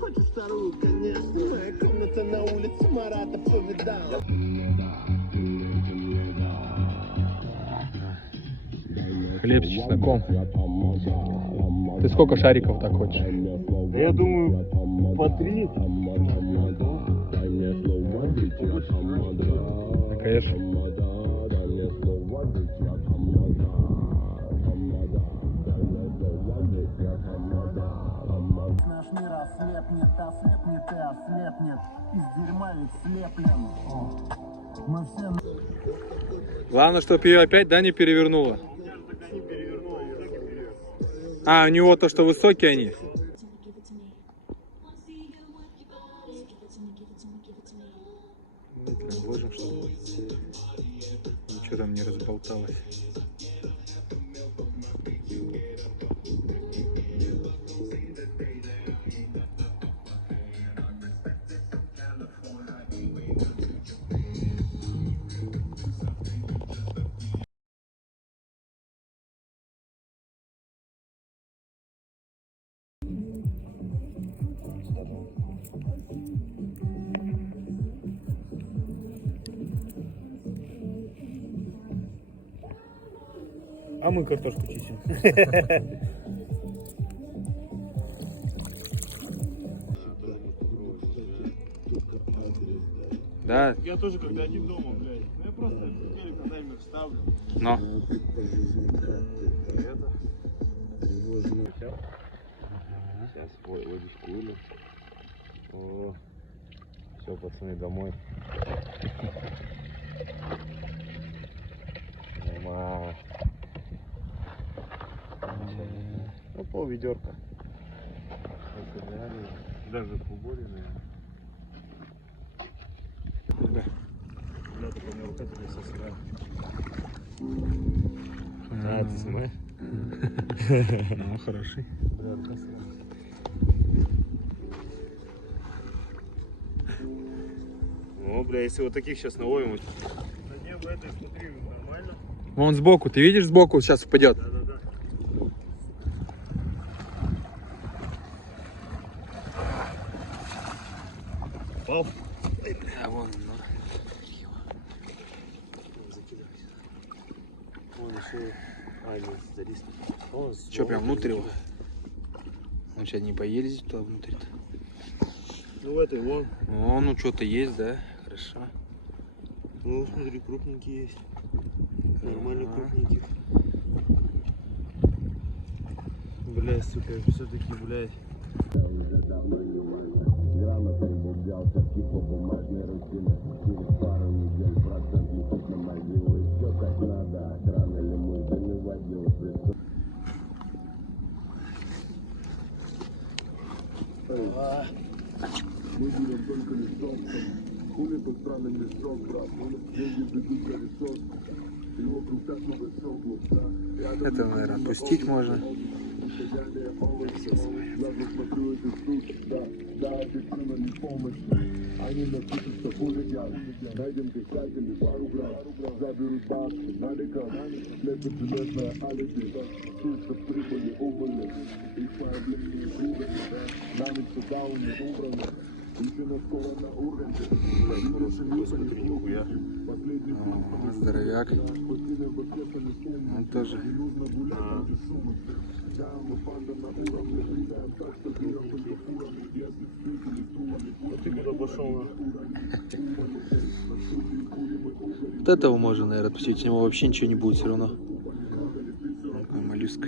Хочешь вторую, конечно. Комната на улице Марата повидал. Хлеб с чесноком. Ты сколько шариков так хочешь? Да я думаю, по 3. Да, конечно. Наш мир ослепнет, ослепнет и ослепнет. Из дерьма ведь слеплен. Мы все... Главное, чтобы ее опять, да, не перевернуло. А, у него то, что высокие они. Вложим, чтобы ничего там не разболталось. А мы картошку чистим. Да, Я тоже когда один дома, блядь. Ну я просто телек когда-нибудь вставлю. но. Сейчас водичку вылил. О, все, пацаны, домой. Нема. Ну, пол ведерка. Даже в уборе, наверное. Да. Да, только у меня рука теперь сосрала. А, ты снимаешь? Ну, хороший. Да, рука сосрала. Ну, бля, если вот таких сейчас наловим. На дне в этой, смотри, нормально. Вон сбоку, ты видишь сбоку, сейчас упадет. Да-да-да. Пал. А вон, ну. Вон еще. А, нет, залезть. Че, прям внутрь его? Он сейчас не поедет туда внутрь-то. Ну, в этой вон. О, ну что-то есть, да? Хорошо. Ну, смотри, крупненькие есть. Нормально крупненьких. Блядь, сука, все-таки, блядь. Мы берем только листок, хули по странным листок, брат, деньги бегут за листок, и вокруг так много соколов, да. Это, наверное, отпустить можно. Смотрю эти штуки, да, официна не помощь. Они напишутся хулиган, найдем писатели, пару грамм, заберут бабки, наликам, лепят железное алиби, чисто прибыли, убыли, их появление уровня, нами сюда у них убраны. Здоровяк. Он тоже. Ты куда пошел? Вот этого можно, наверное, отпустить. С него вообще ничего не будет все равно. Такой моллюск.